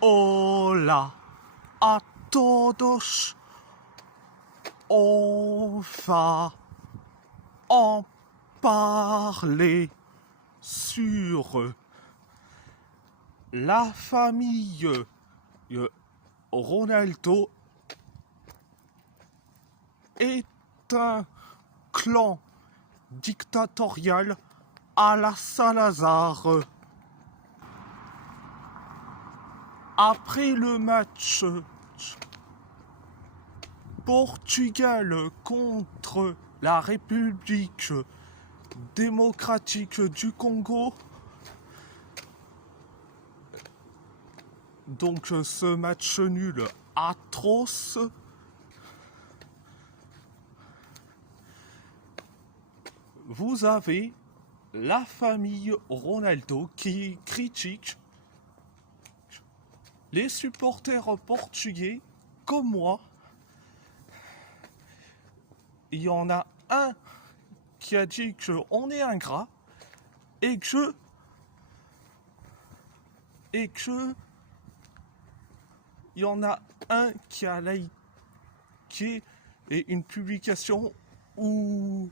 Hola a todos. On va en parler sur la famille Ronaldo est un clan dictatorial à la Salazar. Après le match Portugal contre la République démocratique du Congo, donc ce match nul atroce, vous avez la famille Ronaldo qui critique les supporters portugais comme moi. Il y en a un qui a dit qu'on est ingrat et que il y en a un qui a liké et une publication où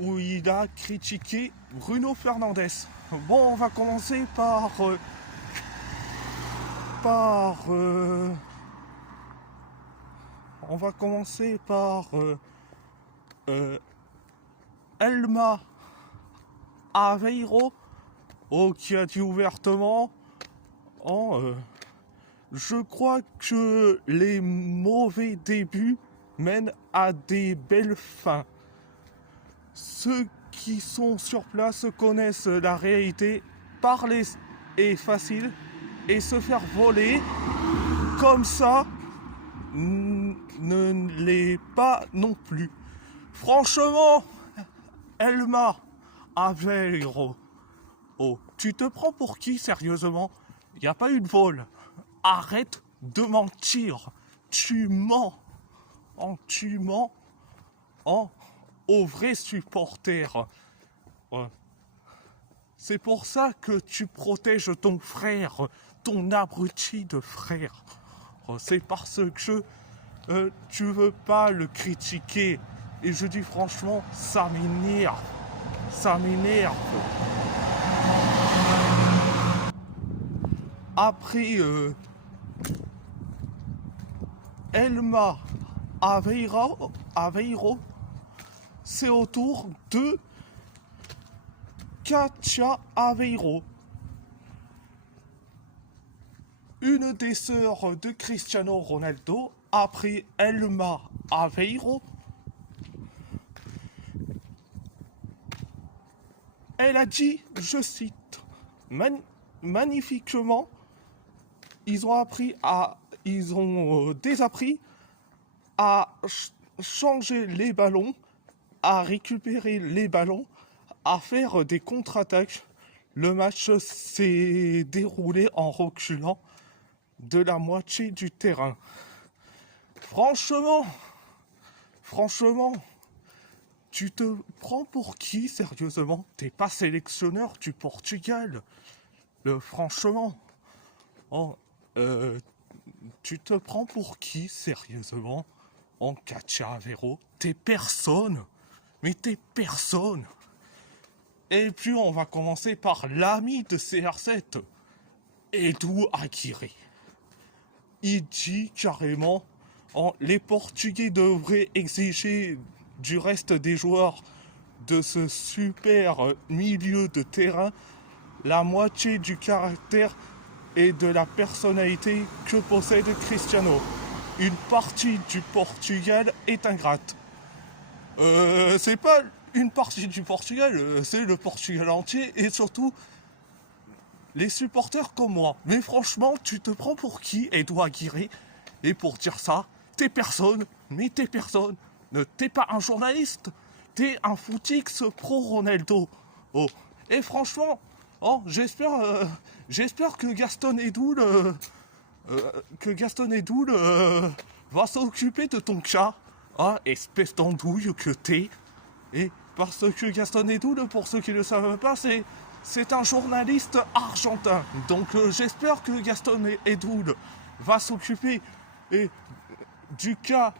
il a critiqué Bruno Fernandes. Bon, on va commencer par Elma Aveiro, qui a dit ouvertement je crois que les mauvais débuts mènent à des belles fins. Ceux qui sont sur place connaissent la réalité. Parler est facile et se faire voler comme ça ne l'est pas non plus. Franchement, Elma Aveiro, tu te prends pour qui sérieusement? Il n'y a pas eu de vol. Arrête de mentir. Tu mens. Tu mens aux vrais supporters. C'est pour ça que tu protèges ton frère, ton abruti de frère. C'est parce que tu veux pas le critiquer. Et je dis franchement, ça m'énerve. Ça m'énerve. Après Elma Aveiro, c'est au tour de Katia Aveiro, une des sœurs de Cristiano Ronaldo. Après Elma Aveiro, elle a dit, je cite, magnifiquement, ils ont désappris à changer les ballons, à récupérer les ballons, à faire des contre-attaques. Le match s'est déroulé en reculant de la moitié du terrain. Franchement, tu te prends pour qui sérieusement? T'es pas sélectionneur du Portugal. Franchement, tu te prends pour qui sérieusement? Katia Aveiro, t'es personne. Mais t'es personne. Et puis on va commencer par l'ami de CR7, Edu Aguirre. Il dit carrément, les Portugais devraient exiger du reste des joueurs de ce super milieu de terrain la moitié du caractère et de la personnalité que possède Cristiano. Une partie du Portugal est ingrate. C'est pas une partie du Portugal, c'est le Portugal entier et surtout les supporters comme moi. Mais franchement, tu te prends pour qui, Edu Aguirre? Et pour dire ça, t'es personne, mais t'es personne. T'es pas un journaliste, t'es un footix pro Ronaldo. Et franchement, j'espère que Gaston Edul va s'occuper de ton cas. Espèce d'andouille que t'es. Et parce que Gaston Edul, pour ceux qui ne le savent pas, c'est c'est un journaliste argentin. Donc j'espère que Gaston Edul va s'occuper du cas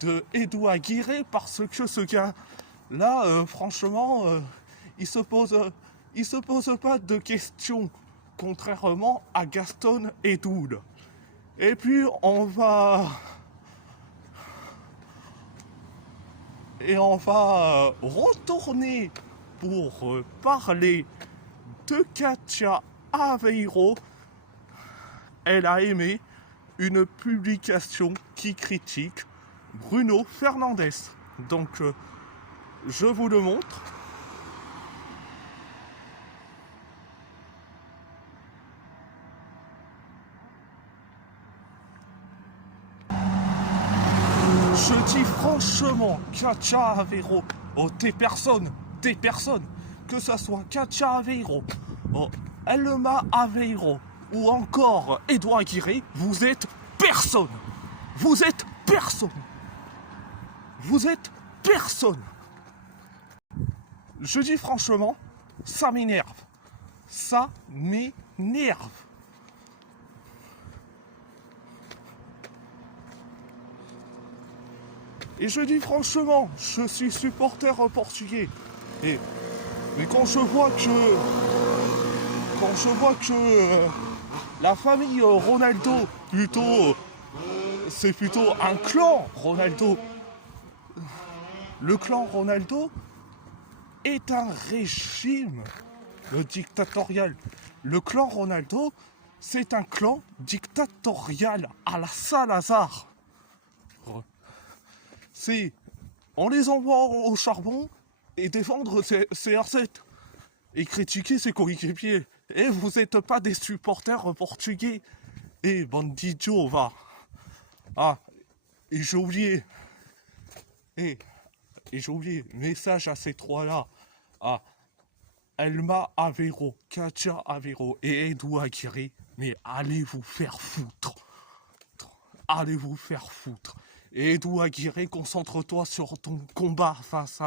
de Edu Aguirre, parce que ce gars-là, franchement, il se pose pas de questions, contrairement à Gaston Edul. Et puis on va retourner pour parler de Katia Aveiro. Elle a aimé une publication qui critique Bruno Fernandes. Donc, je vous le montre. Je dis franchement, Katia Aveiro, oh, t'es personne, que ça soit Katia Aveiro, oh, Elma Aveiro, ou encore Edouard Aguirre, vous êtes personne. Vous êtes personne. Vous êtes personne. Je dis franchement, ça m'énerve. Ça m'énerve. Et je dis franchement, je suis supporter portugais. Mais quand je vois que la famille Ronaldo, c'est plutôt un clan Ronaldo. Le clan Ronaldo est un régime dictatorial. Le clan Ronaldo, c'est un clan dictatorial à la Salazar. On les envoie au charbon et défendre CR7 et critiquer ses coéquipiers. Et vous n'êtes pas des supporters portugais. Et bande d'idiots, va. Ah, et j'ai oublié. Et j'ai oublié. Message à ces trois-là. Ah, Elma Aveiro, Katia Aveiro et Edu Aguirre. Mais allez vous faire foutre. Allez vous faire foutre. Et Edu Aguirre, concentre-toi sur ton combat face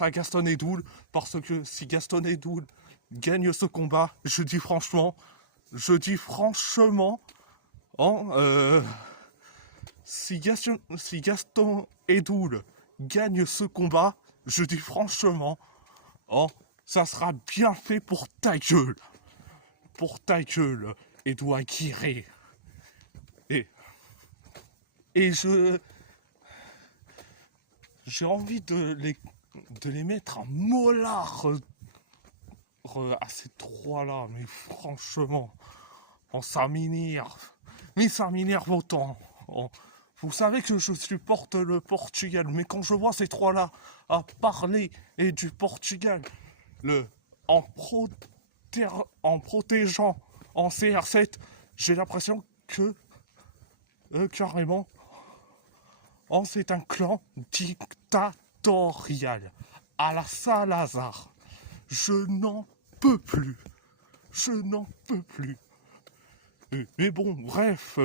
à Gaston Edul, parce que si Gaston Edul gagne ce combat, je dis franchement, si Gaston Edul gagne ce combat, je dis franchement, ça sera bien fait pour ta gueule, Edu Aguirre. Et j'ai envie de les mettre un mollard à ces trois-là, mais franchement, ça m'énerve. Mais ça m'énerve autant. Vous savez que je supporte le Portugal, mais quand je vois ces trois-là à parler du Portugal, en protégeant en CR7, j'ai l'impression que carrément, c'est un clan dictatorial à la Salazar. Je n'en peux plus. Mais bon, bref.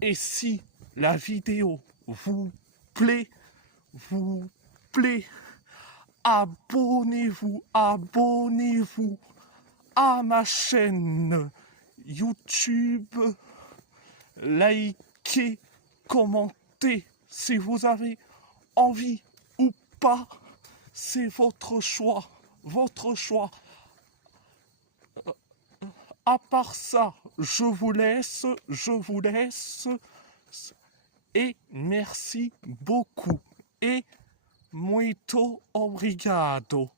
Et si la vidéo vous plaît, abonnez-vous à ma chaîne YouTube. Likez, commentez si vous avez envie ou pas. C'est votre choix. À part ça, je vous laisse. Et merci beaucoup. Et muito obrigado.